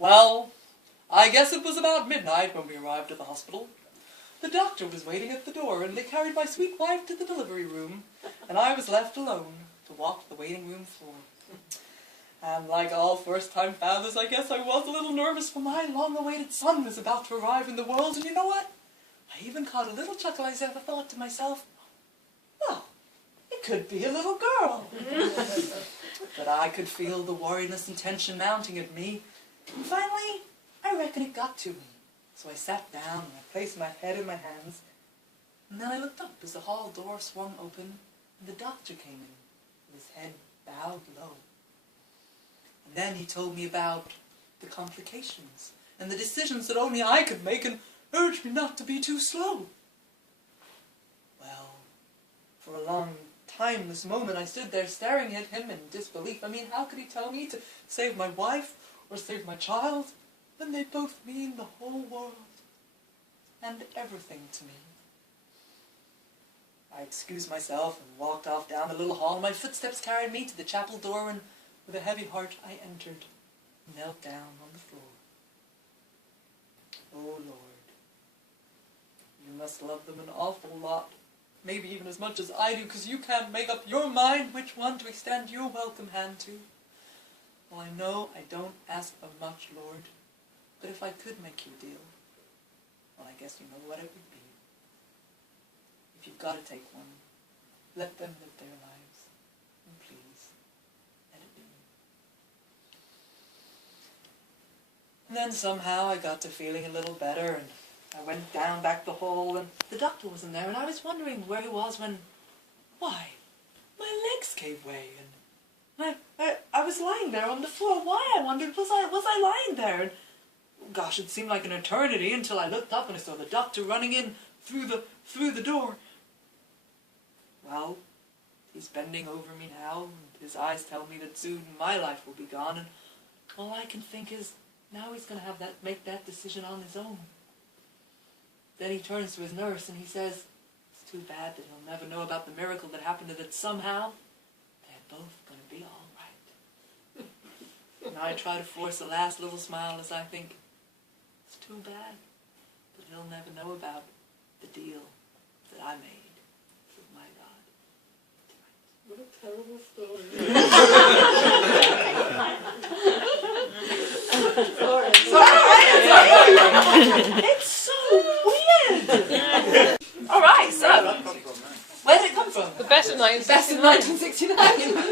Well, I guess it was about midnight when we arrived at the hospital. The doctor was waiting at the door, and they carried my sweet wife to the delivery room, and I was left alone to walk the waiting room floor. And like all first-time fathers, I guess I was a little nervous, for my long-awaited son was about to arrive in the world, and you know what? I even caught a little chuckle as I thought to myself, well, it could be a little girl. But I could feel the worriness and tension mounting at me, and finally, I reckon it got to me. So I sat down and I placed my head in my hands, and then I looked up as the hall door swung open, and the doctor came in, with his head bowed low. And then he told me about the complications, and the decisions that only I could make, and urged me not to be too slow. Well, for a long time this moment I stood there staring at him in disbelief. I mean, how could he tell me to save my wife or save my child when they both mean the whole world and everything to me? I excused myself and walked off down the little hall. My footsteps carried me to the chapel door, and with a heavy heart I entered and knelt down on the floor. Oh Lord, you must love them an awful lot, maybe even as much as I do, because you can't make up your mind which one to extend your welcome hand to. Well, I know I don't ask of much, Lord, but if I could make you a deal, well, I guess you know what it would be. If you've got to take one, let them live their lives, and please, let it be. And then somehow I got to feeling a little better, and I went down back the hall, and the doctor wasn't there, and I was wondering where he was when, why, my legs gave way, and I was lying there on the floor. Why, I wondered, was I lying there? And gosh, it seemed like an eternity until I looked up and I saw the doctor running in through the door. Well, he's bending over me now, and his eyes tell me that soon my life will be gone, and all I can think is, now he's going to have make that decision on his own. Then he turns to his nurse and he says, it's too bad that he'll never know about the miracle that happened, and that somehow they're both going to be all right. And I try to force a last little smile as I think, it's too bad, but he'll never know about the deal that I made with my God. What a terrible story. Sorry. It's so weird. All right, so where did it come from? The best of 1969. Best of 1969.